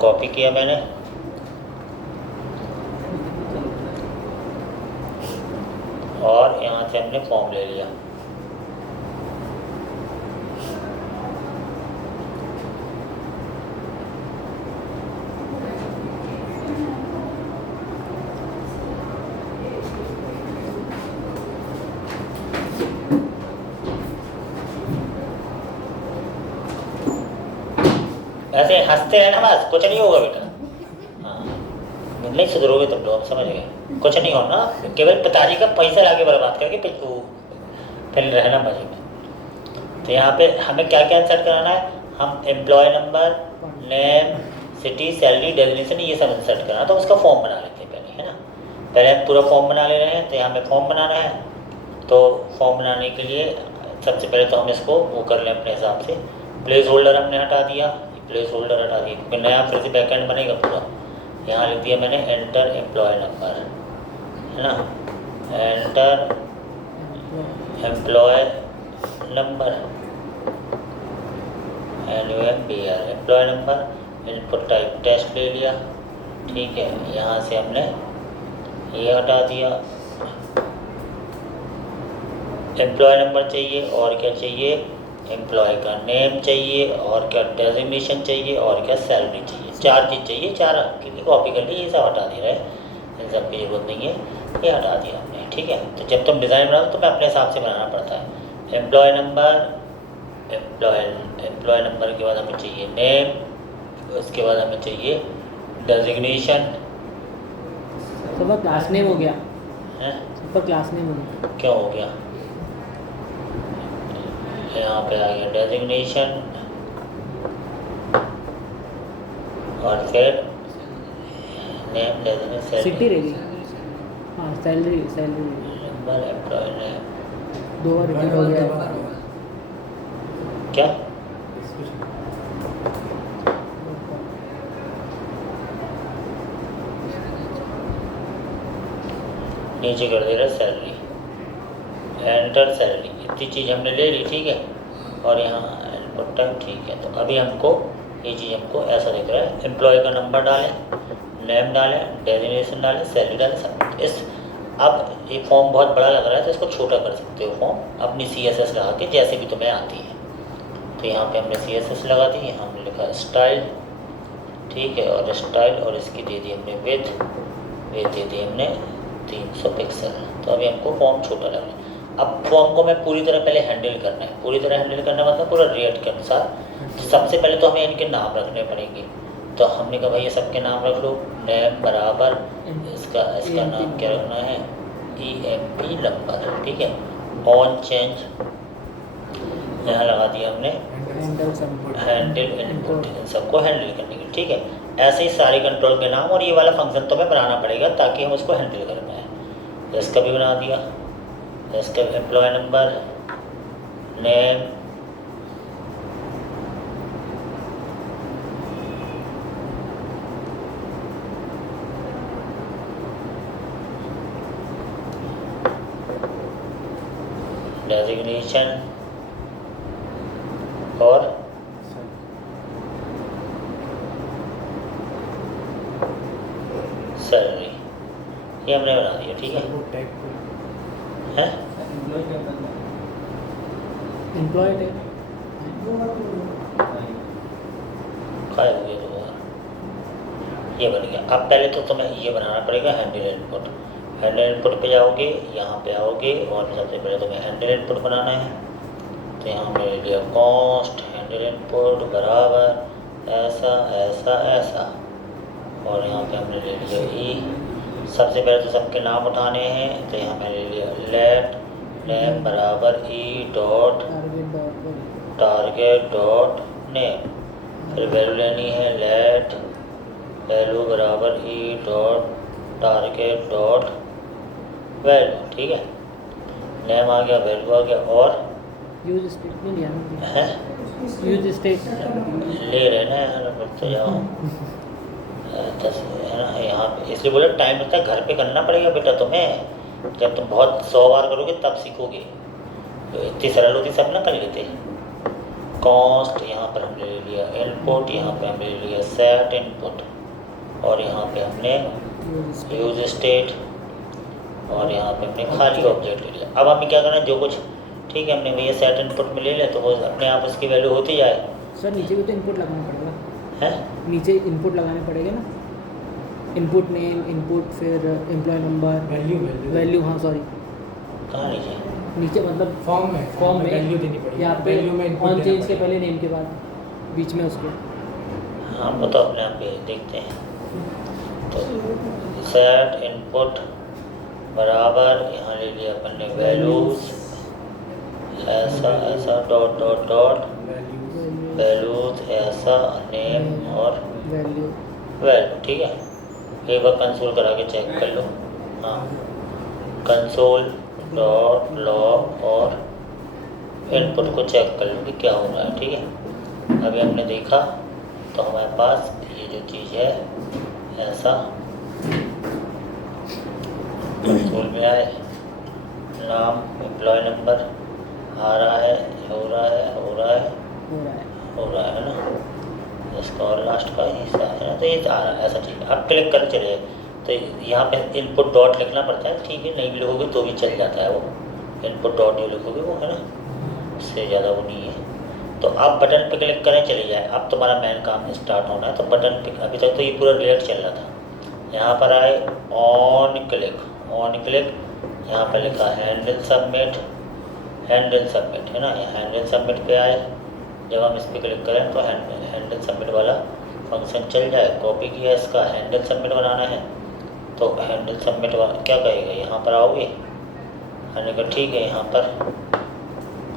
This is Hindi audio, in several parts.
कॉपी किया मैंने और यहाँ से हमने फॉर्म ले लिया। ऐसे हंसते रहना बस, कुछ नहीं होगा बेटा। हाँ, नहीं सुधरोगे तुम लोग, समझ गए? कुछ नहीं होना, केवल पिताजी का पैसा लाके बर्बाद करके फिर रहना मजे में। तो यहाँ पे हमें क्या क्या इंसर्ट कराना है? हम employee number, name, city, salary, designation ये सब इंसर्ट कराना। तो उसका फॉर्म बना लेते हैं पहले, है ना। पहले हम पूरा फॉर्म बना ले रहे हैं। तो यहाँ पे फॉर्म बनाना है। तो फॉर्म बनाने के लिए सबसे पहले तो हम इसको वो कर लें अपने हिसाब से। प्लेस होल्डर हमने हटा दिया, प्लेस होल्डर हटा दिया क्योंकि नया फिर से बैकएंड बनेगा पूरा। यहाँ लिख दिया मैंने एंटर एम्प्लॉय नंबर, है ना। Enter employee number NUMBR employee number. Input type text ले लिया, ठीक है। यहाँ से हमने ये हटा दिया। एम्प्लॉय नंबर चाहिए और क्या चाहिए? एम्प्लॉय का नेम चाहिए और क्या डेजिग्नेशन चाहिए और क्या सैलरी चाहिए। 4 चीज़ चाहिए, 4 की कॉपी कर ली। ये सब हटा दे रहे हैं, इन सब की जरूरत नहीं है, ये हटा दिया हमने, ठीक है। तो जब तुम डिज़ाइन बनाओ तो मैं अपने हिसाब से बनाना पड़ता है। एम्प्लॉय नंबर, एम्प्लॉय नंबर के बाद हमें चाहिए नेम, उसके बाद हमें चाहिए डेजिग्नेशन। सबका क्लास नेम हो गया है, सबका क्लास नेम हो गया। क्या हो गया? यहाँ पे आ गया डेजिग्नेशन और फिर नेम, डेजिग्नेशन, सिटी रहेगी। हाँ, सैलरी नंबर, एम्प्लॉय नेम। 2 बार रिपीट हो गया। क्या? नीचे कर दे रहा सैलरी, एंटर सैलरी। इतनी चीज़ हमने ले ली, ठीक है। और यहाँ इनपुट टाइप, ठीक है। तो अभी हमको ये चीज़ हमको ऐसा दिख रहा है। एम्प्लॉय का नंबर डालें, नेम डालें, डेजिग्नेशन डालें, सैलरी डालें, सब। अब ये फॉर्म बहुत बड़ा लग रहा है तो इसको छोटा कर सकते हो फॉर्म अपनी CSS लगा के, जैसे भी तुम्हें आती है। तो यहाँ पे हमने CSS लगा दी, यहाँ हमने लिखा स्टाइल, ठीक है। और स्टाइल और इसकी दे दी हमने विथ दे दी हमने 300 पिक्सल। तो अभी हमको फॉर्म छोटा लग रहा है। अब फॉर्म को मैं पूरी तरह पहले हैंडल करना है। पूरी तरह हैंडल करना मतलब पूरा रिएक्ट के अनुसार। तो सबसे पहले तो हमें इनके नाम रखने पड़ेंगे। तो हमने कहा भाई ये सबके नाम रख लो। नेम बराबर इसका नाम क्या रखना है? EMP नंबर, ठीक है। ऑन चेंज यहाँ लगा दिया हमने हैंडल इनपुट, इन सबको हैंडल करने के, ठीक है। ऐसे ही सारे कंट्रोल के नाम और ये वाला फंक्शन तो हमें बनाना पड़ेगा ताकि हम उसको हैंडल कर पाएँ। तो इसका भी बना दिया, इसका एम्प्लॉय नंबर, नेम, डेजिग्नेशन और सैलरी, ये हमने बना दिया, ठीक है। हैं? एम्प्लॉय टाइप काय हो गया दोबारा, ये बन गया। अब पहले तो तुम्हें ये बनाना पड़ेगा हैंडल इनपुट। हैंडल इनपुट पे जाओगे, यहाँ पे आओगे और सबसे पहले तुम्हें हैंडल इनपुट बनाना है। तो यहाँ पे ले लिया कॉस्ट हैंडल इनपुट बराबर ऐसा ऐसा ऐसा, और यहाँ पे हमने ले लिया ई। सबसे पहले तो सबके नाम उठाने हैं। तो यहाँ मैंने ले लिया लेट नेम बराबर E dot target dot name. फिर वैल्यू लेनी है लेट वैल्यू बराबर E dot target dot value, ठीक है। नेम आ गया, वैल्यू आ गया, और यूज स्टेटमेंट लिया है यूज स्टेट ले रहे ना तो जाओ है ना। यहाँ पे इसलिए बोले टाइम लगता है, घर पे करना पड़ेगा बेटा तुम्हें। जब तुम बहुत 100 बार करोगे तब सीखोगे। तो इतनी सरल होती सब ना कर लेते। कॉस्ट यहाँ पर हमने ले लिया, इनपुट यहाँ पे हमने ले लिया सेट इनपुट, और यहाँ पे हमने यूज स्टेट, और यहाँ पे हमने खाली ऑब्जेक्ट ले लिया। अब हमें क्या करना है, जो कुछ ठीक है हमने भैया सेट इनपुट में ले लिया तो वो अपने आप उसकी वैल्यू होती जाए। सर नीचे भी तो इनपुट लगाना पड़ेगा, है नीचे इनपुट लगाने पड़ेंगे ना, इनपुट नेम, इनपुट फिर एम्प्लॉय नंबर, वैल्यू, हाँ सॉरी कहाँ लीजिए नीचे मतलब फॉर्म में वैल्यू देनी पड़ेगी यहाँ पे वैल्यू में input ऑन देना चेंज के पड़ेगा। पहले नेम के बाद बीच में उसके। हाँ वो तो अपने आप ही देखते हैं। तो सेट इनपुट बराबर यहाँ ले लिया अपन ने वैल्यूज, ऐसा ऐसा डॉट डॉट डॉट वैल्यूज, ऐसा नेम और वैल्यू वैल्यू। ठीक है, एक बार कंसोल करा के चेक कर लो। हाँ, कंसोल डॉट लॉग और इनपुट को चेक कर लो कि क्या हो रहा है। ठीक है, अभी हमने देखा तो हमारे पास ये जो चीज़ है ऐसा कंसोल में आए, नाम एम्प्लॉय नंबर आ रहा है, हो रहा है, हो रहा है, हो रहा है। हो रहा है ना, इसका और लास्ट का हिस्सा है ना, तो ये आ रहा है ऐसा। ठीक है, अब क्लिक कर चले तो यहाँ पे इनपुट डॉट लिखना पड़ता है। ठीक है, नहीं भी लिखोगे तो भी चल जाता है वो, इनपुट डॉट जो लिखोगे वो है ना, उससे ज़्यादा वो नहीं है। तो आप बटन पे क्लिक करें चले जाए, अब तुम्हारा मेन काम स्टार्ट होना है। तो बटन पे अभी तक तो ये पूरा रिलेट चल रहा था, यहाँ पर आए ऑन क्लिक, ऑन क्लिक यहाँ पर लिखा हैंडल सबमिट, हैंडल सबमिट है ना, हैंडल सबमिट पे आए। जब हम इस पर क्लिक करें तो हैंडल सबमिट वाला फंक्शन चल जाए। कॉपी किया इसका, हैंडल सबमिट बनाना है तो हैंडल सबमिट वाला क्या कहेगा, यहाँ पर आओगे, हमने कहा ठीक है, यहाँ पर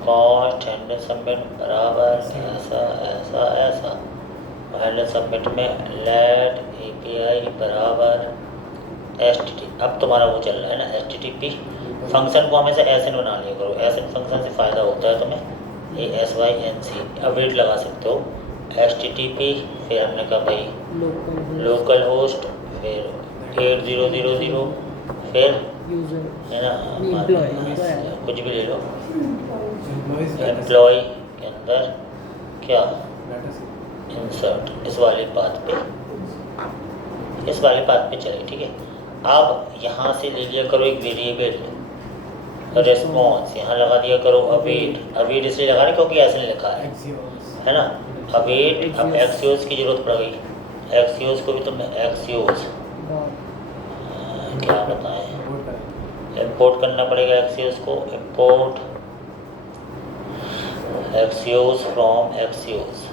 कॉस्ट हैंडल सबमिट बराबर ऐसा ऐसा ऐसा, हैंडल सबमिट में लेट API बराबर HTTP। अब तुम्हारा वो चल रहा है ना HTTP फंक्शन को हमेशा SN बना लिया करो, SN फंक्शन से फ़ायदा होता है तुम्हें, ASYNC अवेट लगा सकते हो। HTTP फिर हमने कहा भाई लोकल होस्ट, फिर 8000, फिर यूजर है ना एम्प्लॉय कुछ भी ले लो, एम्प्लॉय के अंदर क्या इंसर्ट, इस वाली बात पे, इस वाली बात पे चले। ठीक है, अब यहाँ से ले लिया करो एक वेरिएबल रिस्पॉन्स, यहाँ लगा दिया करो अवेट। अवेट इसलिए लगा रहे क्योंकि ऐसे लिखा है ना, अवेट। अब एक्सियोस की ज़रूरत पड़ गई, एक्सियोस को भी तुमने एक्सियोस क्या बताएं, इंपोर्ट करना पड़ेगा एक्सियोस को, इंपोर्ट एक्सियोस फ्रॉम एक्सियोस,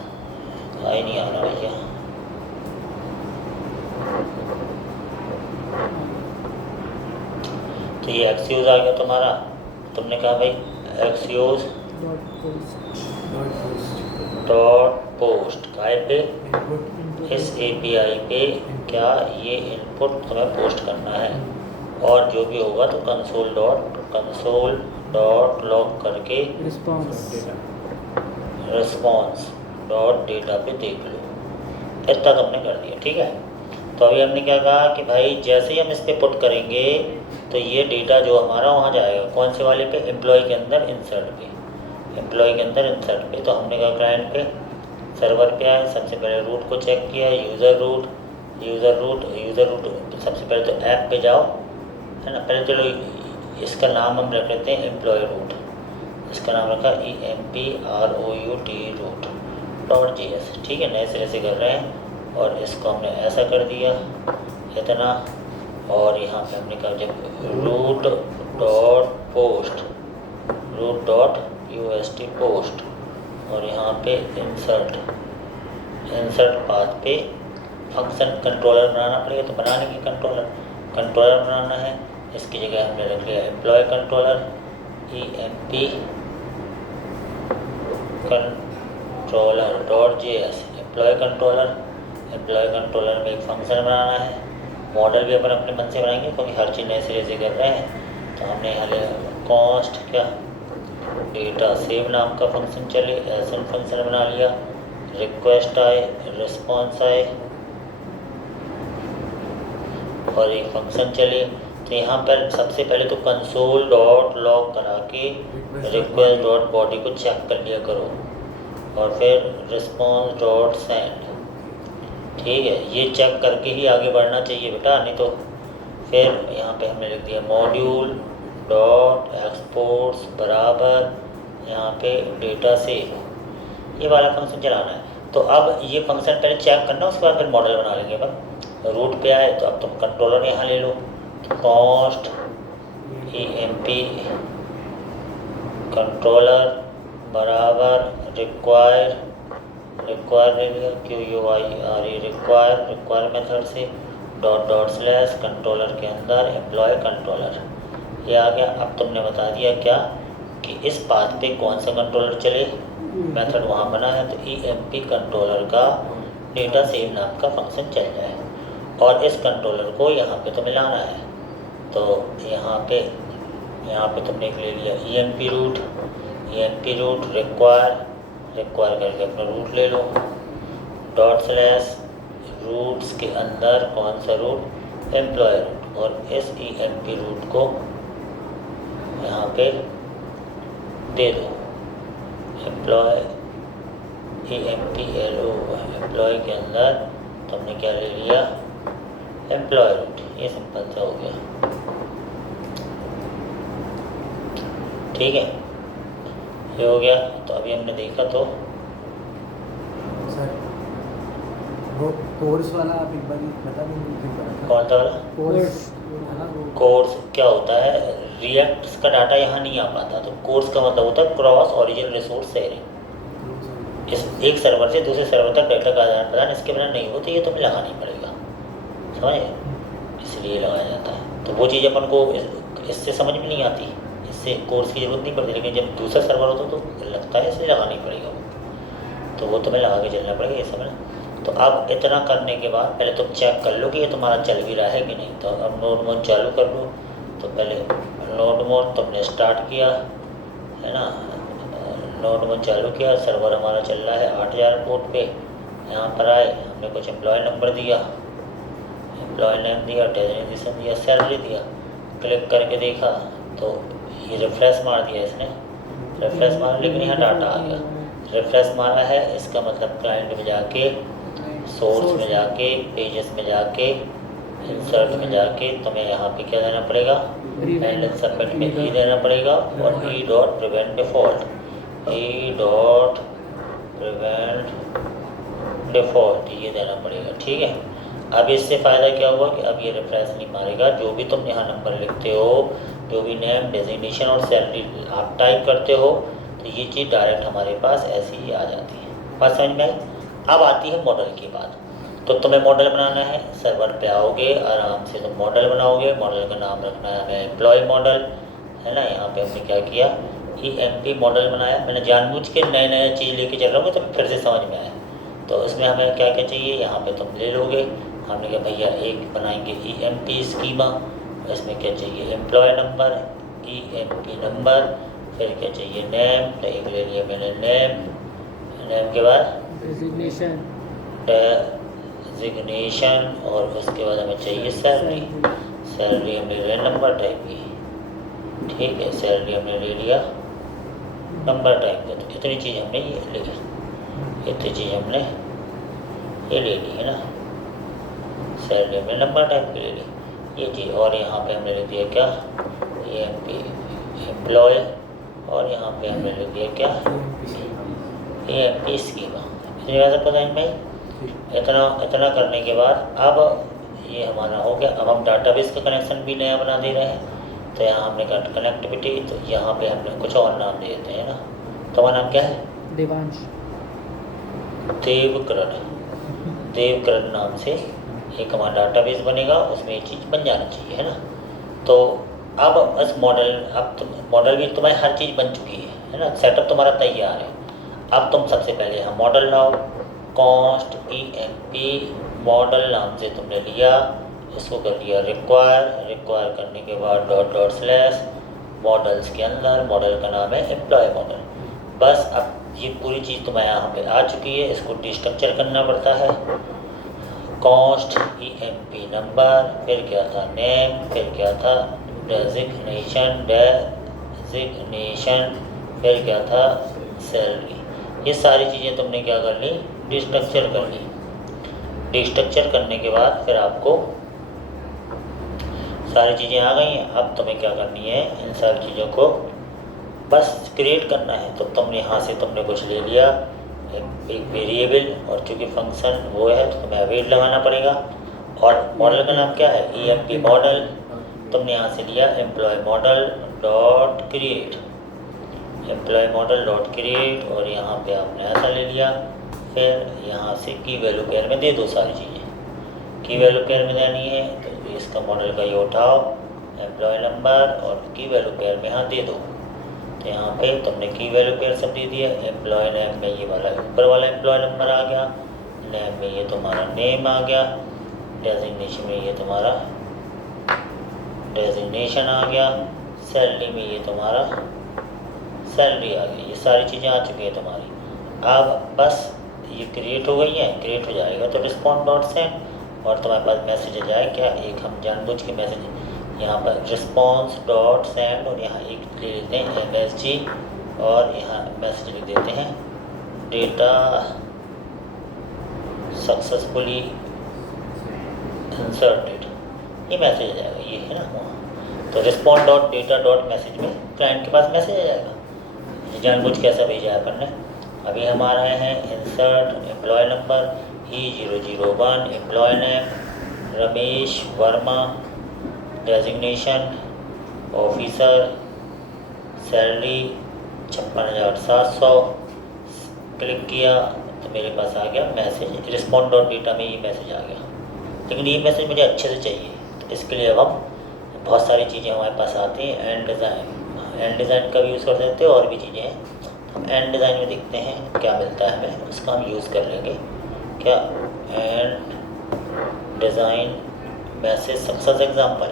आई नहीं आ रहा भैया। तो ये एक्सियोस आ गया तुम्हारा, तुमने कहा भाई एक्सियोस डॉट पोस्ट काय पे, इस API पे क्या ये इनपुट तुम्हें पोस्ट करना है, और जो भी होगा तो कंसोल डॉट लॉग करके रिस्पॉन्स डॉट डेटा पे देख लो। इतना तुमने कर दिया। ठीक है, तो अभी हमने क्या कहा कि भाई जैसे ही हम इस पर पुट करेंगे तो ये डेटा जो हमारा वहाँ जाएगा, कौन से वाले पे, एम्प्लॉय के अंदर इंसर्ट पे, एम्प्लॉय के अंदर इंसर्ट पे। तो हमने कहा क्लाइंट पे, सर्वर पे आए, सबसे पहले रूट को चेक किया, यूज़र रूट सबसे पहले तो ऐप पे जाओ है ना। पहले चलो इसका नाम हम रख लेते हैं एम्प्लॉय रूट, इसका नाम रखा EMPROUT root.js। ठीक है, नए सिरे से कर रहे हैं और इसको हमने ऐसा कर दिया इतना, और यहाँ पे हमने कहा जब रूट डॉट post और यहाँ पे इंसर्ट पाथ पे फंक्शन कंट्रोलर बनाना पड़ेगा। तो बनाने की कंट्रोलर बनाना है, इसकी जगह हमने रख लिया employee controller, EMP controller dot JS employee controller में एक फंक्शन बनाना है। मॉडल भी अपन अपने मन से बनाएंगे क्योंकि हर चीज़ नए सिरे से कर रहे हैं। तो हमने यहाँ लिया कॉस्ट क्या डेटा सेव नाम का फंक्शन चले, SN फंक्शन बना लिया, रिक्वेस्ट आए, रिस्पॉन्स आए और एक फंक्शन चले। तो यहाँ पर सबसे पहले तो कंसोल डॉट लॉग करा के रिक्वेस्ट डॉट बॉडी को चेक कर लिया करो, और फिर रिस्पॉन्स डॉट सेंड। ठीक है, ये चेक करके ही आगे बढ़ना चाहिए बेटा, नहीं तो फिर यहाँ पे हमने लिख दिया मॉड्यूल डॉट एक्सपोर्ट्स बराबर यहाँ पे डेटा सेव, ये वाला फंक्शन चलाना है। तो अब ये फंक्शन पहले चेक करना, उसके बाद फिर मॉडल बना लेंगे। अब रूट पे आए तो अब तुम कंट्रोलर यहाँ ले लो, तो कॉस्ट EMP कंट्रोलर बराबर रिक्वायर ले लिया QUIRE रिक्वायर मेथड से डॉट स्लैश कंट्रोलर के अंदर एम्प्लॉय कंट्रोलर, ये आ गया। अब तुमने बता दिया क्या कि इस पाथ पे कौन सा कंट्रोलर चले, मेथड वहाँ बना है, तो EMP कंट्रोलर का डेटा सेव नाम का फंक्शन चल जाए और इस कंट्रोलर को यहाँ पे तुम्हें लाना है। तो यहाँ पे तुमने ले लिया EMP रूट रिक्वायर करके अपना रूट ले लो, डॉट स्लैश रूट्स के अंदर कौन सा रूट, एम्प्लॉय रूट, और इस EMP रूट को यहाँ पे दे दो एम्प्लॉय EMPLO, एम्प्लॉय के अंदर तुमने क्या ले लिया, एम्प्लॉय रूट। ये सिंपल सा हो गया, ठीक है, ये हो गया। तो अभी हमने देखा तो सर वो कोर्स वाला आप एक बार बता देंगे? कौन सा वाला कोर्स कोर्स क्या होता है, रिएक्ट का डाटा यहाँ नहीं आ पाता, तो कोर्स का मतलब होता है क्रॉस ओरिजिन रिसोर्स शेयरिंग। इस एक सर्वर से दूसरे सर्वर तक डाटा का आदान प्रदान इसके बिना नहीं होती, ये तुम्हें लगाना ही पड़ेगा, समझे, इसलिए लगाया जाता है। तो वो चीज़ अपन को इससे समझ में नहीं आती, इससे कोर्स की ज़रूरत नहीं पड़ती, लेकिन जब दूसरा सर्वर होता तो लगता है इसलिए लगाना ही पड़ेगा वो, तो वो तुम्हें लगा के चलना पड़ेगा, ये समझना। तो अब इतना करने के बाद पहले तुम चेक कर लो कि ये तुम्हारा चल भी रहा है कि नहीं। तो अब नोड मोड चालू कर लो। तो पहले नोड मोड तुमने स्टार्ट किया है ना, नोड मोड चालू किया, सर्वर हमारा चल रहा है 8000 पोर्ट पे। यहाँ पर आए, हमने कुछ एम्प्लॉय नंबर दिया, एम्प्लॉय नेम दिया, डेजिग्नेशन दिया, सैलरी दिया, क्लिक करके देखा तो ये रिफ्रेश मार दिया इसने, रिफ्रेश मारा, लेकिन यहाँ डाटा आ गया। रिफ्रेश मारा है, इसका मतलब क्लाइंट में जाके, सोर्स में जाके, पेजेस में जाके, इंसर्ट में जाके तुम्हें यहाँ पे क्या देना पड़ेगा, एंड सबमिट में ई देना पड़ेगा, और ई डॉट प्रिवेंट डिफ़ॉल्ट ये देना पड़ेगा, ठीक है। अब इससे फ़ायदा क्या हुआ कि अब ये रिफ्रेश नहीं मारेगा, जो भी तुम यहाँ नंबर लिखते हो, जो भी नेम, डेजिग्नेशन और सैलरी आप टाइप करते हो, तो ये चीज़ डायरेक्ट हमारे पास ऐसी ही आ जाती है। बात समझ में आई। अब आती है मॉडल की बात। तो तुम्हें मॉडल बनाना है, सर्वर पे आओगे, आराम से तुम मॉडल बनाओगे। मॉडल का नाम रखना है हमें एम्प्लॉय मॉडल, है ना। यहाँ पे हमने क्या किया, EMP मॉडल बनाया। मैंने जानबूझ के नए चीज़ लेके चल रहा हूँ तो फिर से समझ में आया। तो उसमें हमें क्या क्या चाहिए, यहाँ पे तुम ले लोगे। हमने कहा भैया एक बनाएंगे EMP स्कीमा, इसमें क्या चाहिए, एम्प्लॉय नंबर, EMP नंबर, फिर क्या चाहिए, नेम, तो एक ले लिया मैंने नेम के बाद डेजिग्नेशन, और उसके बाद हमें चाहिए सैलरी हमने ले लिया नंबर टाइप की, ठीक है। सैलरी हमने ले लिया नंबर टाइप का। तो इतनी चीज़ हमने ये ले ली, इतनी चीज़ हमने ये ले ली है ना। सैलरी हमने नंबर टाइप की ले ली, ये चीज़। और यहाँ पे हमने लिख दिया क्या, EMP एम्प्लॉय, और यहाँ पे हमने लिख दिया क्या, EMP स्कीमा। इतनी बात पता है भाई। इतना करने के बाद अब ये हमारा हो गया। अब हम डाटाबेस का कनेक्शन भी नया बना दे रहे हैं। तो यहाँ हमने कनेक्टिविटी, तो यहाँ पे हमने कुछ और नाम दे देते हैं ना। तुम्हारा नाम क्या है, देवांश, देवकरण नाम से एक हमारा डाटाबेस बनेगा, उसमें ये चीज़ बन जाना चाहिए, है ना। तो अब इस मॉडल भी तुम्हारी हर चीज़ बन चुकी है ना, सेटअप तुम्हारा तैयार है। अब तुम सबसे पहले यहाँ मॉडल लाओ, कॉस्ट EMP मॉडल नाम से तुमने लिया, उसको कर लिया रिक्वायर करने के बाद डॉट स्लैश मॉडल्स के अंदर, मॉडल का नाम है एम्प्लॉय मॉडल। बस अब ये पूरी चीज़ तुम्हें यहाँ पे आ चुकी है। इसको डिस्ट्रक्चर करना पड़ता है, कॉस्ट EMP नंबर, फिर क्या था नेम, फिर क्या था डेजिग्नेशन, फिर क्या था सैलरी। ये सारी चीज़ें तुमने क्या कर ली, डिस्ट्रक्चर कर ली। डिस्ट्रक्चर करने के बाद फिर आपको सारी चीज़ें आ गई हैं। अब तुम्हें क्या करनी है, इन सारी चीज़ों को बस क्रिएट करना है। तो तुमने यहाँ से तुमने कुछ ले लिया, एक वेरिएबल, और चूँकि फंक्शन वो है तो तुम्हें अवेट लगाना पड़ेगा। और मॉडल का नाम क्या है, EMP मॉडल। तुमने यहाँ से लिया employee model dot create, employee model dot create, और यहाँ पे आपने ऐसा ले लिया। फिर यहाँ से की वैल्यू पेयर में दे दो सारी चीज़ें। की वैल्यू पेयर में देनी है तो इसका मॉडल का ये उठाओ, एम्प्लॉय नंबर, और की वैल्यू पेयर में यहाँ दे दो। तो यहाँ पे तुमने की वैल्यू पेयर सब दे दिया। एम्प्लॉय नेम में ये वाला ऊपर वाला एम्प्लॉय नंबर आ गया, नेम में ये तुम्हारा नेम आ गया, डेजिग्नेशन में ये तुम्हारा डेजिग्नेशन आ गया, सैलरी में ये तुम्हारा सैलरी आ गई। ये सारी चीज़ें आ चुकी हैं तुम्हारी। अब बस ये क्रिएट हो गई है, क्रिएट हो जाएगा तो रिस्पॉन्ड डॉट सेंड, और तुम्हारे पास मैसेज आ जाए क्या, एक हम जानबूझ के मैसेज यहाँ पर रिस्पॉन्स डॉट सेंड, और यहाँ एक ले लेते हैं MSG, और यहाँ मैसेज लिख देते हैं डेटा सक्सेसफुली इंसर्टेड। ये मैसेज आ जाएगा, ये है ना। तो respond dot data dot message में क्लाइंट के पास मैसेज आ जाएगा, जानबूझ कैसा भेजा है अपन ने। अभी हम आ रहे हैं insert employee number E001, employee name Ramesh Verma, designation officer, salary 56,700। Click किया तो मेरे पास आ गया मैसेज, रिस्पॉन्ड डॉट डेटा में ये मैसेज आ गया। लेकिन ये मैसेज मुझे अच्छे से चाहिए, तो इसके लिए अब हम बहुत सारी चीज़ें हमारे पास आती हैं। एंड डिज़ाइन का भी यूज़ कर सकते हो, और भी चीज़ें हैं। हम एंड डिज़ाइन में देखते हैं क्या मिलता है हमें, उसका हम यूज़ कर लेंगे। क्या and design message success example,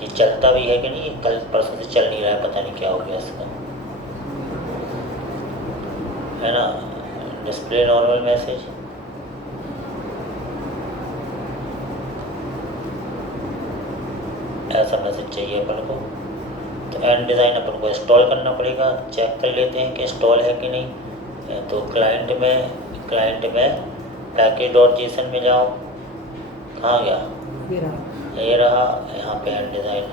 ये चलता भी है कि नहीं, कल परसों से चल नहीं रहा है, पता नहीं क्या हो गया इसको, है ना। डिस्प्ले नॉर्मल मैसेज, ऐसा मैसेज चाहिए अपन को। तो एंड डिज़ाइन अपन को इंस्टॉल करना पड़ेगा। चेक कर लेते हैं कि इंस्टॉल है कि नहीं। तो क्लाइंट में पैकेज डॉट जेसन में जाओ, कहाँ गया, ये रहा। यहाँ पे and design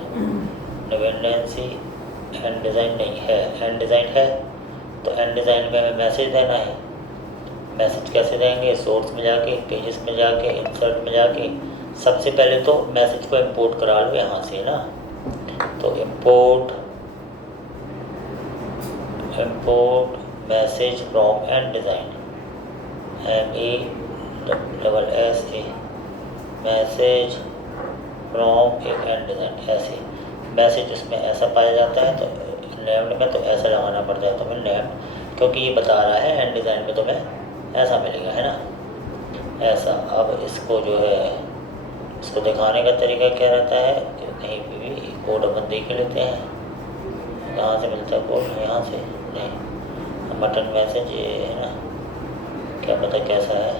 dependency, and design नहीं है, एंड डिज़ाइन है। तो एंड डिज़ाइन में हमें मैसेज देना है। मैसेज कैसे देंगे, सोर्स में जाके, पेजेस में जाके, इंसर्ट में जाके। सबसे पहले तो मैसेज को इंपोर्ट करा लो यहाँ से ना। तो import message from and design, MESSA, message from एक एंड डिज़ाइन। ऐसे मैसेज इसमें ऐसा पाया जाता है, तो नेम में तो ऐसा लगाना पड़ता है तुम्हें नेम, क्योंकि ये बता रहा है एंड डिज़ाइन में तुम्हें ऐसा मिलेगा, है ना, ऐसा। अब इसको जो है, इसको दिखाने का तरीका क्या रहता है, कहीं पे भी कोड अपन देख लेते हैं। कहाँ से मिलता है कोड, यहाँ से नहीं, बटन मैसेज ये है ना, क्या पता कैसा है,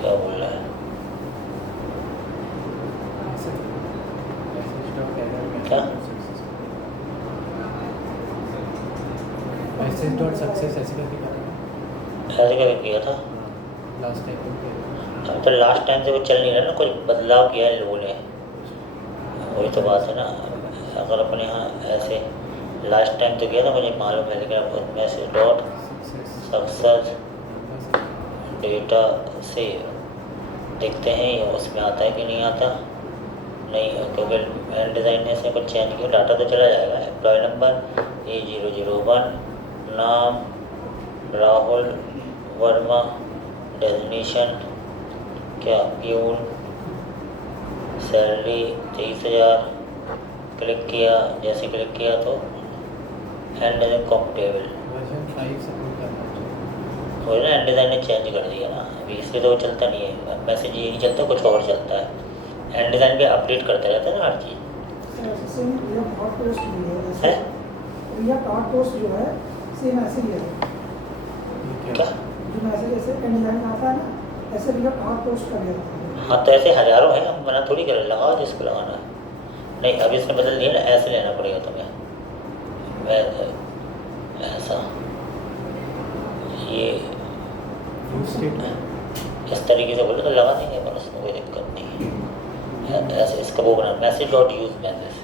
क्या बोल रहा है, क्या मैसेज डॉट सक्सेस ऐसे करके ऐसे क्या किया था लास्ट टाइम। अब तो लास्ट टाइम से वो चल नहीं रहा ना, कुछ बदलाव किया है लोगों ने, वही तो बात है ना। अगर अपन यहाँ ऐसे लास्ट टाइम तो किया था मुझे मालूम है, लेकिन अब मैसेज डॉट सक्सेस डेटा से देखते हैं ये उसमें आता है कि नहीं आता। नहीं, क्योंकि एंड डिज़ाइन ने से कुछ चेंज किया, डाटा तो चला जाएगा। एम्प्लॉय नंबर E001, नाम राहुल वर्मा, डेजिग्नेशन क्या प्यून, सैलरी 23,000। क्लिक किया, जैसे क्लिक किया तो and design compatible version 5 support करना चाहिए। वही ना, एंड डिज़ाइन ने चेंज कर दिया ना, अभी इसलिए तो वो चलता नहीं है। मैसेज ये नहीं चलता, कुछ और चलता है। एंड डिज़ाइन पे अपडेट करते रहते हैं ना हर चीज़ है। पोस्ट जो है सेम ऐसे ही है, क्या जो मैसेज ऐसे डिज़ाइन आता है ना, ऐसे भी पोस्ट कर दिया। हाँ, तो ऐसे हज़ारों हैं, हम मना थोड़ी कर, लगाओ जिसको लगाना है। नहीं, अब इसमें बदल दिया ना, ऐसे लेना पड़ेगा तुम्हें। ऐसा ये यूज स्टेट इस तरीके से बोले तो लगा देंगे, पर उसमें कोई दिक्कत नहीं है। ऐसे इसका वो बना मैसेज डॉट यूज मैसेज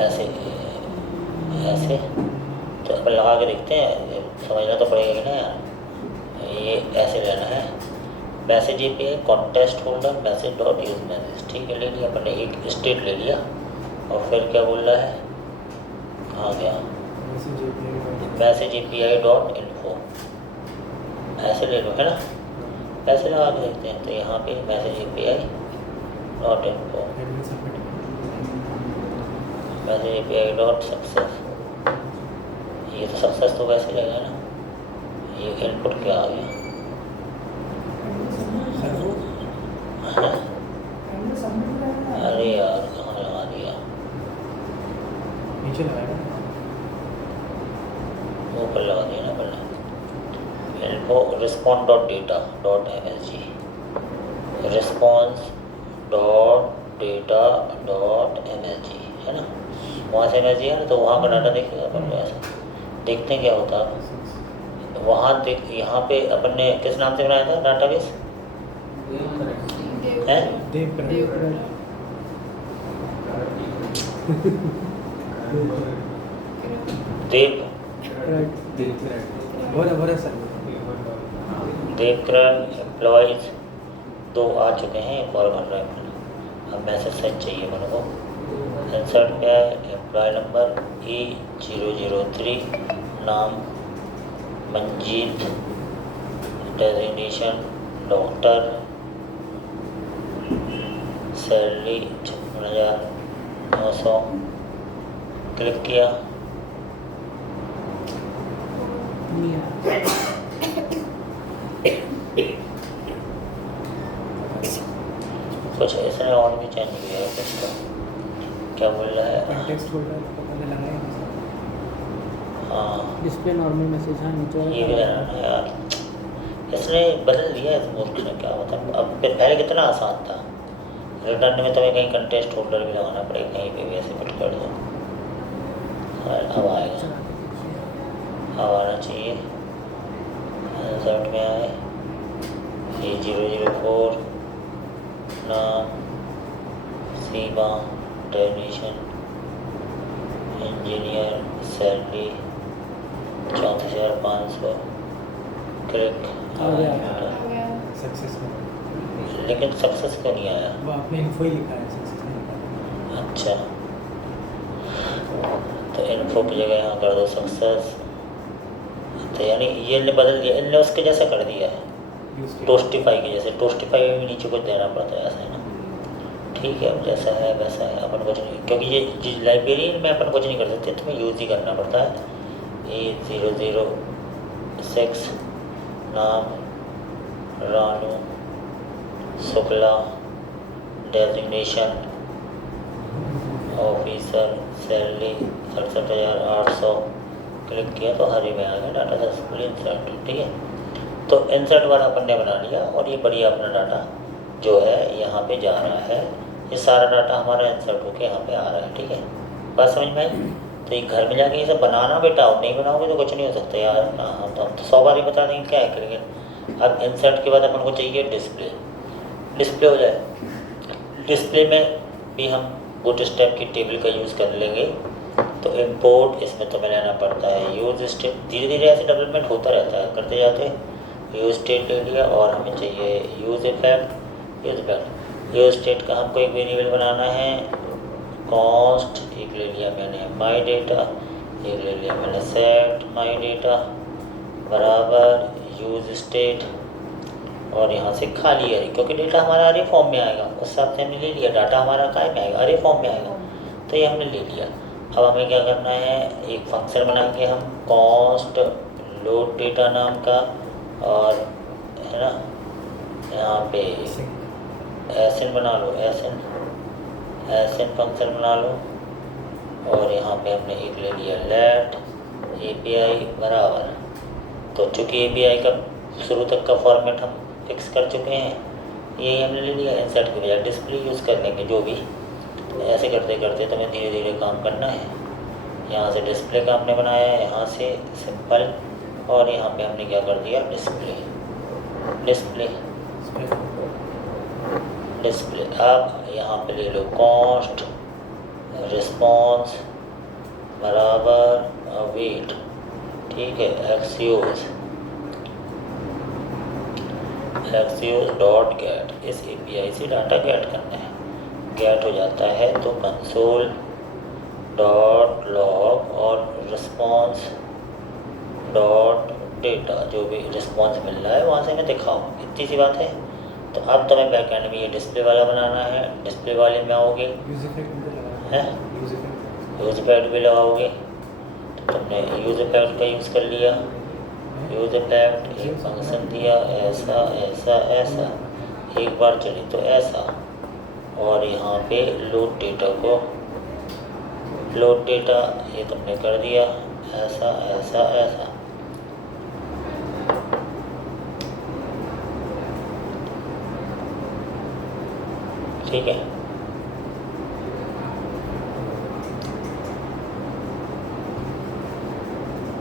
ऐसे ऐसे तो अपन लगा के देखते हैं, समझना तो पड़ेगा ना यार। ये ऐसे लेना है message API contest holder message dot use message, ठीक है। ले लिया अपन ने, एक स्टेट ले लिया और फिर क्या बोल रहा है, कहाँ गया, मैसेज API डॉट इन्फो, ऐसे ले लो है ना, ऐसे लगा के देखते हैं। तो यहाँ पे message API dot info message API dot success, ये तो सक्सेस तो वैसे रहेगा ना। ये इनपुट क्या आ गया, हाँ? अरे यार कहाँ लगा दिया, नीचे लगाया ऊपर लगा दिया ना पहले। Info respond dot data dot MSG response dot data dot MSG है ना, वहाँ से MSG है ना, तो वहाँ का डाटा देखेगा अपन को। ऐसा देखते हैं क्या होता है वहाँ देख। यहाँ पे अपन ने किस नाम से बनाया था डाटाबेस है, देव देवकरण एम्प्लॉयज़ 2 आ चुके हैं, एक और बन रहा है अपना। अब मैसेज सेट चाहिए मेरे को। इंसर्ट क्या है, एम्प्लॉय नंबर E003, नाम Manjeet, designation doctor, salary 56,900, click किया। कुछ ऐसा और भी चेंज किया है कुछ तो, क्या बोल रहा है, कॉन्टेक्स्ट होल्डर पहले लगाया हाँ डिस्प्ले नॉर्मल मैसेज, हाँ नीचे ये भी रहना ना यार, इसने बदल दिया इस मूर्ख ने, क्या मतलब। अब पहले कितना आसान था, रिटर्न में तुम्हें कहीं कंटेस्ट होल्डर भी लगाना पड़ेगा, कहीं पे भी ऐसे फिट कर दो। अब आएगा, अब आना चाहिए। इंसर्ट में आए E004, नाम सीमा, डेफिनेशन इंजीनियर, सैलरी 34,500, क्लिक। आ गया। सक्सेस लेकिन सक्सेस क्यों नहीं आया, वो आपने इन्फो ही लिखा है, सक्सेस नहीं लिखा है। अच्छा तो इन्फो की जगह यहाँ कर दो सक्सेस। तो यानी ये ने बदल दिया, इनने उसके जैसा कर दिया है, यूज स्टेट टोस्टिफाई के जैसे। टोस्टिफाई में भी नीचे कुछ देना पड़ता है, ऐसा है ना, ठीक है। अब जैसा है वैसा है, अपन कुछ नहीं, क्योंकि ये लाइब्रेरियन में अपन कुछ नहीं कर सकते, तुम्हें यूज़ ही करना पड़ता है। E006, नाम Ranu Shukla, designation officer, salary 67,800, click किया तो हरी में आ गया डाटा सक्सेसफुली इंसर्ट, ठीक है। तो इंसर्ट वाला अपन ने बना लिया और ये बढ़िया अपना डाटा जो है यहाँ पे जा रहा है, ये सारा डाटा हमारा इंसर्ट होके यहाँ पे आ रहा है, ठीक है। बात समझ में आई। तो ये घर में जाके ये सब बनाना बेटा, और नहीं बनाओगे तो कुछ नहीं हो सकता यार ना। हम तो 100 बार ही बता देंगे क्या है करेंगे। अब इंसर्ट के बाद अपन को चाहिए डिस्प्ले, डिस्प्ले हो जाए। डिस्प्ले में भी हम बूटस्ट्रैप की टेबल का यूज़ कर लेंगे। तो इंपोर्ट इसमें तो लेना पड़ता है यूज स्टेट, धीरे धीरे ऐसे डेवलपमेंट होता रहता है, करते जाते हैं। यूज स्टेट ले लिया और हमें चाहिए यूज इफेक्ट। यूज स्टेट का हमको एक वेरिएबल बनाना है, कॉस्ट एक ले लिया मैंने, माई डेटा एक ले लिया मैंने, सेट माई डेटा बराबर यूज स्टेट, और यहाँ से खाली अरे, क्योंकि डेटा हमारा अरे फॉर्म में आएगा, उस हिसाब से हमने ले लिया। डाटा हमारा काय में आएगा, अरे फॉर्म में आएगा, तो ये हमने ले लिया। अब हमें क्या करना है, एक फंक्शन बनाएंगे हम कॉस्ट लोड डेटा नाम का, और है ना यहाँ पे एसन बना लो, एसन फंक्शन बना लो। और यहाँ पे हमने एक ले लिया लेट API बराबर। तो चूँकि API का शुरू तक का फॉर्मेट हम फिक्स कर चुके हैं, यही हमने ले लिया। इंसर्ट के बजाय डिस्प्ले यूज़ कर लेंगे, जो भी ऐसे करते करते तुम्हें धीरे धीरे काम करना है। यहाँ से डिस्प्ले का हमने बनाया है, यहाँ से सिंपल, और यहाँ पे हमने क्या कर दिया, डिस्प्ले डिस्प्ले डिस्प्ले। अब यहाँ पे ले लो कॉस्ट रिस्पॉन्स बराबर वेट, ठीक है, एक्सयूज डॉट गेट, इस API से डाटा गेट करना है। गेट हो जाता है तो कंसोल डॉट लॉग और रिस्पॉन्स डॉट डेटा, जो भी रिस्पॉन्स मिल रहा है वहाँ से मैं दिखाऊँ, इतनी सी बात है। तो अब तुम्हें बैकएंड में ये डिस्प्ले वाला बनाना है, डिस्प्ले वाले में आओगे हैं, यूज इफेक्ट भी लगाओगे, तो तुमने यूज इफेक्ट का यूज़ कर लिया। यूज इफेक्ट एक फंक्शन दिया, ऐसा ऐसा ऐसा, एक बार चली तो ऐसा, और यहाँ पे लोड डेटा ये तुमने कर दिया, ऐसा ऐसा ऐसा। ठीक है,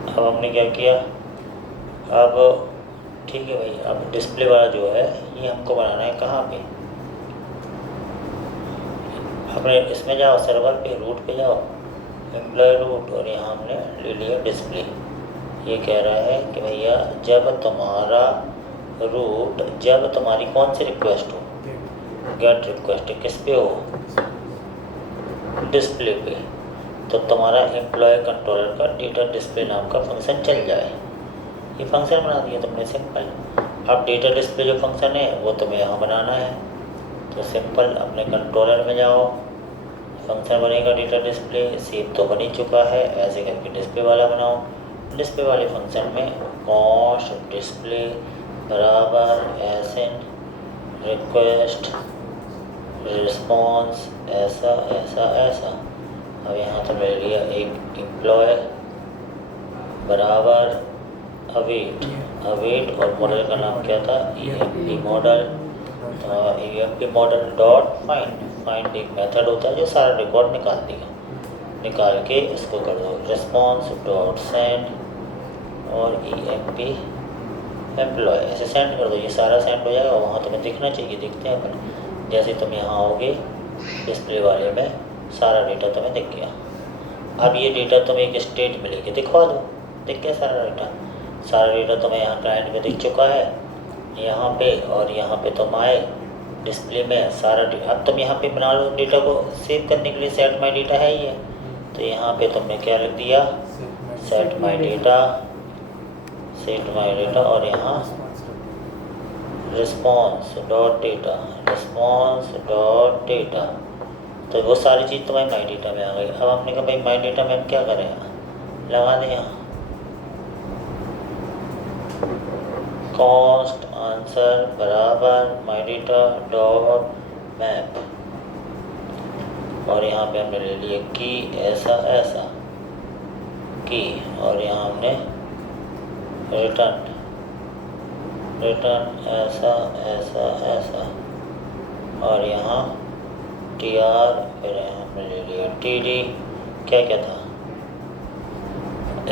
अब हमने क्या किया, अब ठीक है भाई, अब डिस्प्ले वाला जो है ये हमको बनाना है कहाँ पे, अपने इसमें जाओ, सर्वर पे, रूट पे जाओ, एम्प्लॉय रूट, और यहाँ हमने ले लिया डिस्प्ले। ये कह रहा है कि भैया जब तुम्हारा रूट, जब तुम्हारी कौन सी रिक्वेस्ट हो, गेट रिक्वेस्ट किस पे हो, डिस्प्ले पे, तो तुम्हारा एम्प्लॉय कंट्रोलर का डेटा डिस्प्ले नाम का फंक्शन चल जाए। ये फंक्शन बना दिया तुमने सिंपल। अब डेटा डिस्प्ले जो फंक्शन है वो तुम्हें यहाँ बनाना है, तो सिंपल अपने कंट्रोलर में जाओ, फंक्शन बनेगा डेटा डिस्प्ले, सेव तो बन ही चुका है, ऐसे करके डिस्प्ले वाला बनाओ। डिस्प्ले वाले फंक्शन में कॉस्ट डिस्प्ले बराबर एसएन रिक्वेस्ट रिस्पॉन्स ऐसा ऐसा ऐसा। अब यहाँ तो ले लिया एक एम्प्लॉय बराबर अवेट और मॉडल का नाम क्या था, EMP model. EMP model dot find एक मेथड होता है जो सारा रिकॉर्ड निकाल देगा, निकाल के इसको कर दो रिस्पॉन्स डॉट सेंड और EMP एम्प्लॉय, ऐसे सेंड कर दो, ये सारा सेंड हो जाएगा। वहाँ तुम्हें दिखना चाहिए, दिखते हैं अपन, जैसे तुम यहाँ आओगे डिस्प्ले वाले में सारा डेटा तुम्हें दिख गया। अब ये डेटा तुम्हें एक स्टेट में लेके दिखवा दो, दिख गया सारा डेटा तुम्हें यहाँ क्लाइंट में दिख चुका है यहाँ पे, और यहाँ पे तुम आए डिस्प्ले में सारा अब तुम यहाँ पे बना लो, डेटा को सेव करने के लिए सेट माई डेटा है ही है, तो यहाँ पे तुमने क्या लिख दिया, सेट माई डेटा, और यहाँ रिस्पॉन्स डॉट डेटा, तो वो सारी चीज़ तुम्हारी माई डेटा में आ गई। अब हमने कहा भाई माई डेटा में हम क्या करें, लगा दें यहाँ कॉस्ट आंसर बराबर माई डेटा डॉट मैप, और यहाँ पे हमने ले लिया की ऐसा ऐसा की, और यहाँ हमने रिटर्न ऐसा ऐसा ऐसा, और यहाँ TR, फिर हमने ले लिया TD, क्या क्या था,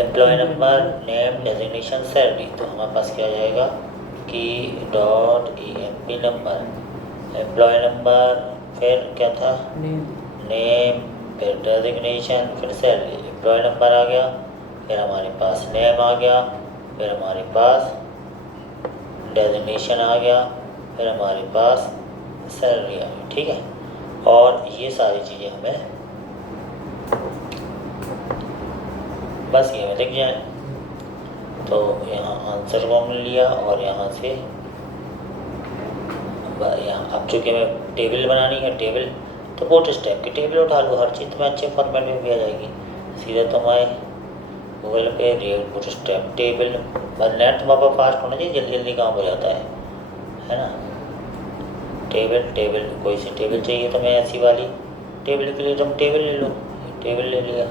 employee number name designation salary, तो हमारे पास क्या आ जाएगा की dot EMP number, employee number, फिर क्या था नेम, फिर डेजिग्नेशन, फिर सैलरी। एम्प्लॉय नंबर आ गया, फिर हमारे पास नेम आ गया, फिर हमारे पास डेजिग्नेशन आ गया, फिर हमारे पास सैलरी आ गई, ठीक है। और ये सारी चीज़ें हमें बस ये में दिख जाए, तो यहाँ आंसर को हमने लिया, और यहाँ से यहाँ अब चूँकि हमें टेबल बनानी है, टेबल तो बूट स्टैक की टेबल उठा लो, हर चीज़ तुम्हें अच्छे फॉर्मेट में भी आ जाएगी। सीधे तुम आए गूगल पे रिएक्ट बूट स्टैक टेबल, बस नेट तुम्हारा फास्ट होना चाहिए, जल्दी जल्दी काम हो जाता है ना। टेबल कोई सी टेबल चाहिए तुम्हें, ऐसी वाली टेबल के लिए तुम टेबल ले लो, टेबल ले लिया,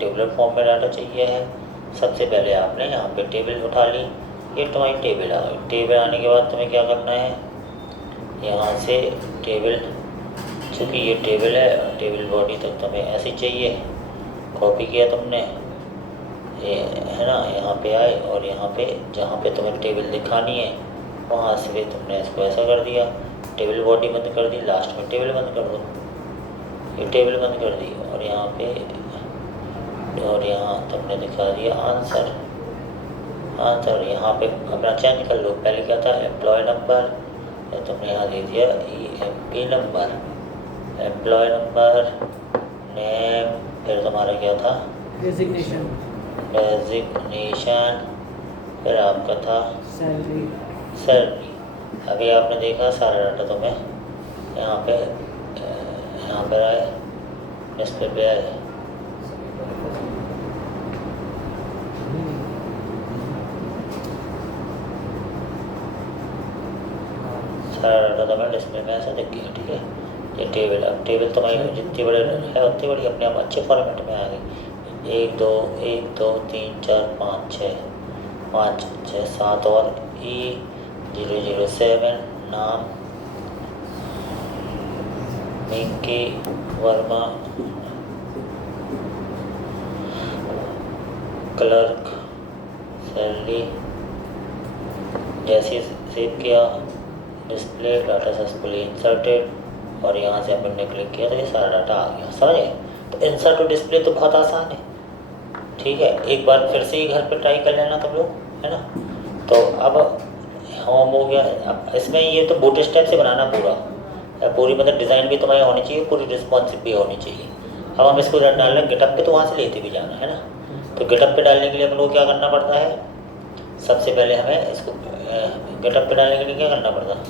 टेबल फॉर्म में डाटा चाहिए है। सबसे पहले आपने यहाँ पे टेबल उठा ली, ये तुम्हारी टेबल आ गई। टेबल आने के बाद तुम्हें क्या करना है, यहाँ से टेबल, चूँकि ये टेबल है, टेबल बॉडी तक तुम्हें ऐसी चाहिए, कॉपी किया तुमने, ये है ना, यहाँ पे आए और यहाँ पे जहाँ पे तुम्हें टेबल दिखानी है वहाँ से तुमने इसको ऐसा कर दिया, टेबल बॉडी बंद कर दी, लास्ट में टेबल बंद कर दो, ये टेबल बंद कर दी और यहाँ पे और यहाँ तुमने दिखा दिया आंसर। यहाँ पे अपना चेंज कर लो, पहले क्या था एम्प्लॉय नंबर, तो तुमने यहाँ दे दिया EMP number, employee number, name, फिर तुम्हारा क्या था डेजिग्नेशन, फिर आपका था सैलरी। अभी आपने देखा सारा डाटा तुम्हें यहाँ पर आए, डिस्प्ले पे आए। सारा डाटा तुम्हें डिस्प्ले में ऐसा दिख गया, ठीक है। ये टेबल, अब टेबल तुम्हारी जितनी बड़ी है उतनी बड़ी अपने आप अच्छे फॉर्मेट में आ गई। 1 2 3 4 5 6 7 और E007 नाम मिंकी वर्मा, क्लर्क, सैलरी, जैसे सेव किया, डिस्प्ले डाटा सक्सेसफुली इंसर्टेड और यहाँ से अपन ने क्लिक किया तो ये सारा डाटा आ गया, समझ गए। तो इंसर्ट टू डिस्प्ले तो बहुत आसान है, ठीक है। एक बार फिर से ही घर पे ट्राई कर लेना तुम लोग, है ना। तो अब होम हो गया। अब इसमें ये तो बूट स्टेप से बनाना पूरी मतलब डिज़ाइन भी तुम्हारी होनी चाहिए, पूरी रिस्पॉन्सिव भी होनी चाहिए। अब हम इसको डालना गिटअप पे, तो वहाँ से लेते भी जाना है ना। तो गिटअप पे डालने के लिए हम लोग क्या करना पड़ता है, सबसे पहले हमें इसको गिटअप पे डालने के लिए क्या करना पड़ता है,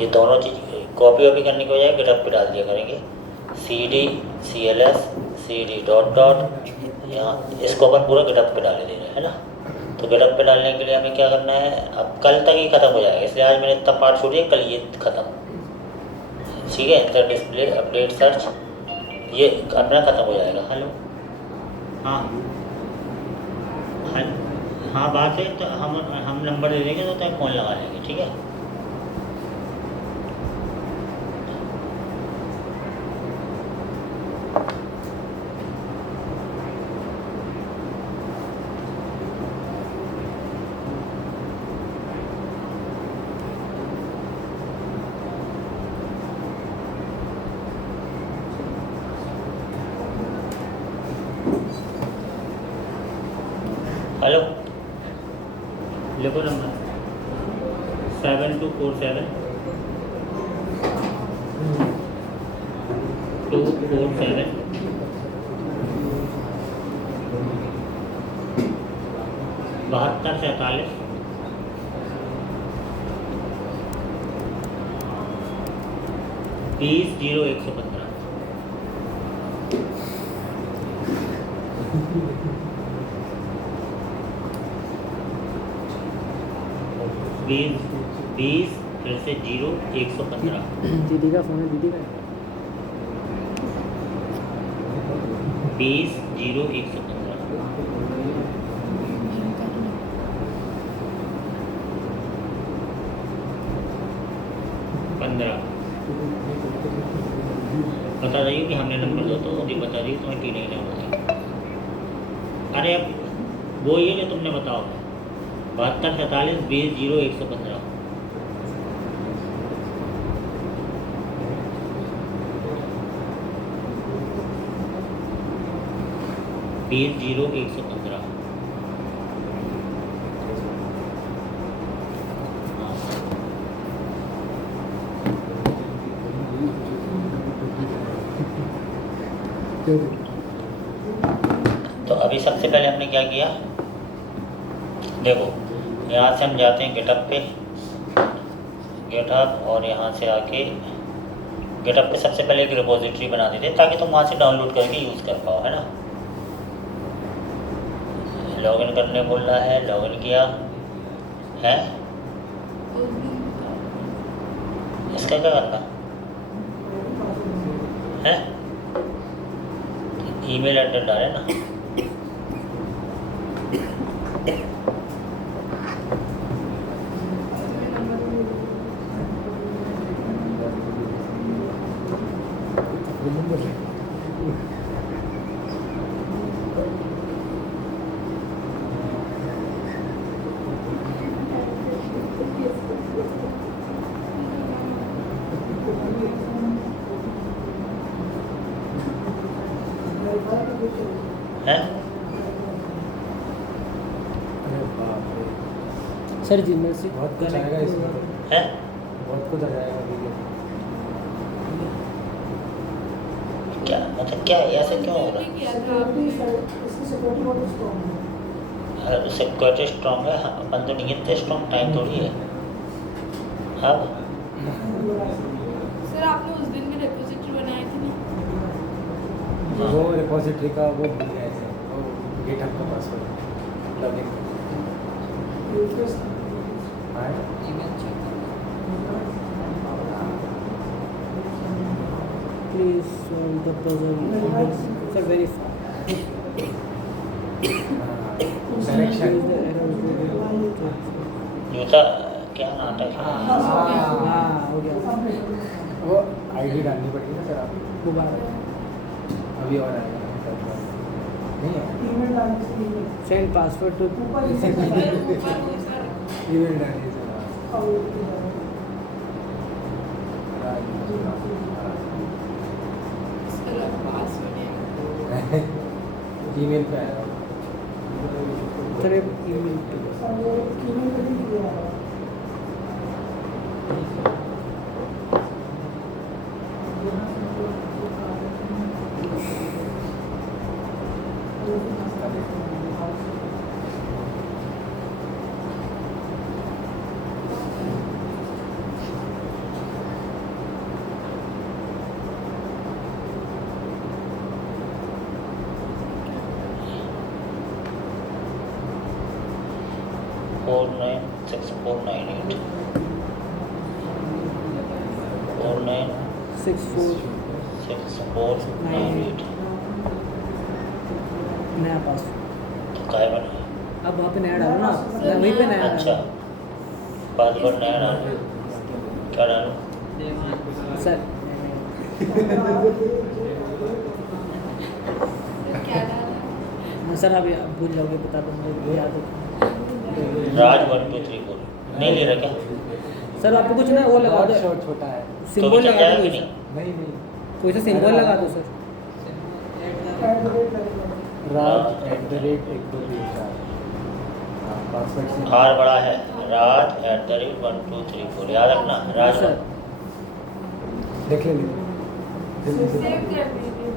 ये दोनों चीज़ कॉपी वॉपी करने के बजाय गिटअप पे डाल दिया करेंगे। CD CLS CD डॉट यहाँ इसको अपन पूरा गिटअप पे डाल दे रहे हैं ना। तो गिटअप पे डालने के लिए हमें क्या करना है, अब कल तक ही ख़त्म हो जाएगा, इसलिए आज मैंने इतना पार्ट छोड़ दिया, कल ये ख़त्म, ठीक है। इंसर्ट डिस्प्ले अपडेट सर्च ये अपना ख़त्म हो जाएगा। हेलो, हाँ हाँ बात है, तो हम नंबर दे देंगे तो तय फ़ोन लगा लेंगे, ठीक है। हेलो, लिखो नंबर 7247 247 7247 20 0115 20 फिर से 0 115। दीदी का फ़ोन है, दीदी का 20 0 115 15। बता रही हूँ कि हमने नंबर दो, तो अभी बता दी तुम्हें कि नहीं नंबर। अरे अब वो ये जो तुमने बताओ 7247 20 0 115 20 0 115। तो अभी सबसे पहले हमने क्या किया, देखो यहाँ से हम जाते हैं गिटअप पे, गिटअप और यहाँ से आके गिटअप पे सबसे पहले एक रिपोजिटरी बना देते हैं ताकि तुम वहाँ से डाउनलोड करके यूज़ कर पाओ, है ना। लॉगिन करने बोल रहा है, लॉगिन किया है, इसका क्या करना है, ईमेल एड्रेस डाले ना। सर जीमेल से बहुत कुछ आएगा इसमें तो, है बहुत कुछ आ जाएगा वीडियो। क्या मतलब क्या ऐसे क्यों हो रहा है? किया था आपने। अरे सिक्योरिटी स्ट्रॉन्ग है, हाँ, अपन तो नहीं इतने स्ट्रॉन्ग टाइम थोड़ी है। अब सर आपने उस दिन भी रिपोजिटरी बनाई थी ना। वो रिपोजिटरी का वो भूल गए थे, वो गिटहब का पासवर्ड लॉगिन। हाँ please solve the puzzle sir verify direction. जूता क्या नाटक है? हाँ हो गया वो आईडी डालनी पड़ेगी ना सर आप, दोबारा अभी और आएगा नहीं है। सेंड पासवर्ड टू सर ऊपर सर ईमेल डालिए सर। सर पासवर्ड ईमेल पे आएगा। सर ईमेल पे four nine six four nine eight 496498 नया पासवर्ड। तो काय बना? अब वहाँ पे नया डालो ना, मैं वहीं पे नया अच्छा, डालो पासवर्ड नया डालो। क्या डालूं? सर। क्या डाला? हाँ सर आप भूल जाओगे, बता दो मुझे याद है। राज 1 2 3 4 नहीं ले रहा क्या? सर आपको कुछ ना वो लगा दो, शॉर्ट छोटा है। तो सिंबल भी चल लगा जाएगा दो कि कोई सा, नहीं? नहीं कोई सा सिंबल लगा दो सर। राज @1234। हाँ पासवर्ड से आर बड़ा है, राज @1 2 3 4 याद रखना। राज सर देख ले जल्दी से। सेव कर दीजिए।